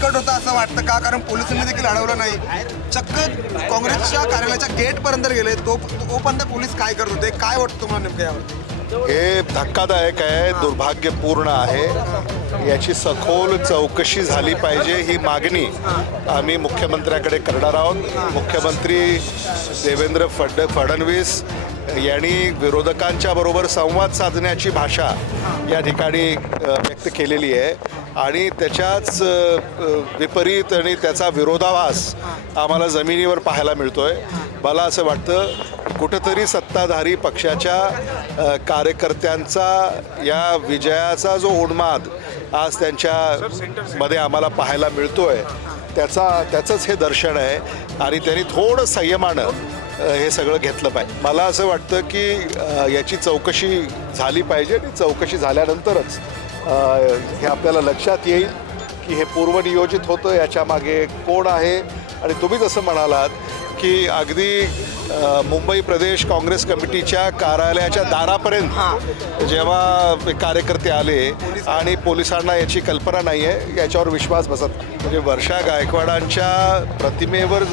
किचकट होता असं वाटतं का? कारण पोलिसांनी देखील अडवलं नाही, चक्क काँग्रेसच्या कार्यालयाच्या गेटपर्यंत गेले, तोपर्यंत पोलीस काय करत होते? काय वाटतं तुम्हाला नेमकं यावरती? हे धक्कादायक आहे, दुर्भाग्यपूर्ण आहे. याची सखोल चौकशी झाली पाहिजे ही मागणी आम्ही मुख्यमंत्र्याकडे करणार आहोत. मुख्यमंत्री देवेंद्र फडणवीस यांनी विरोधकांच्या बरोबर संवाद साधण्याची भाषा या ठिकाणी व्यक्त केलेली आहे आणि त्याच्याच विपरीत आणि त्याचा विरोधाभास आम्हाला जमिनीवर पाहायला मिळतोय. मला असं वाटतं कुठंतरी सत्ताधारी पक्षाच्या कार्यकर्त्यांचा या विजयाचा जो उन्माद आज त्यांच्यामध्ये आम्हाला पाहायला मिळतोय त्याचंच हे दर्शन आहे आणि त्यांनी थोडं संयमानं हे सगळं घेतलं पाहिजे. मला असं वाटतं की याची चौकशी झाली पाहिजे आणि चौकशी झाल्यानंतरच हे आपल्याला लक्षात येईल की हे पूर्वनियोजित होतं, याच्या मागे कोण आहे. आणि तुम्ही जसं म्हणालात की अगदी मुंबई प्रदेश काँग्रेस कमिटीच्या कार्यालयाच्या दारापर्यंत जेव्हा कार्यकर्ते आले आणि पोलिसांना याची कल्पना नाही आहे, याच्यावर विश्वास बसत नाही. म्हणजे वर्षा गायकवाडांच्या प्रतिमेवर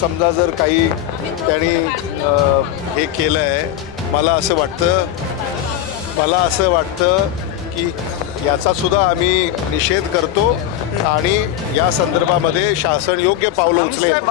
समजा जर काही त्यांनी हे केलं आहे, मला असं वाटतं की याचासुद्धा आम्ही निषेध करतो आणि या संदर्भामध्ये शासन योग्य पावलं उचलेल.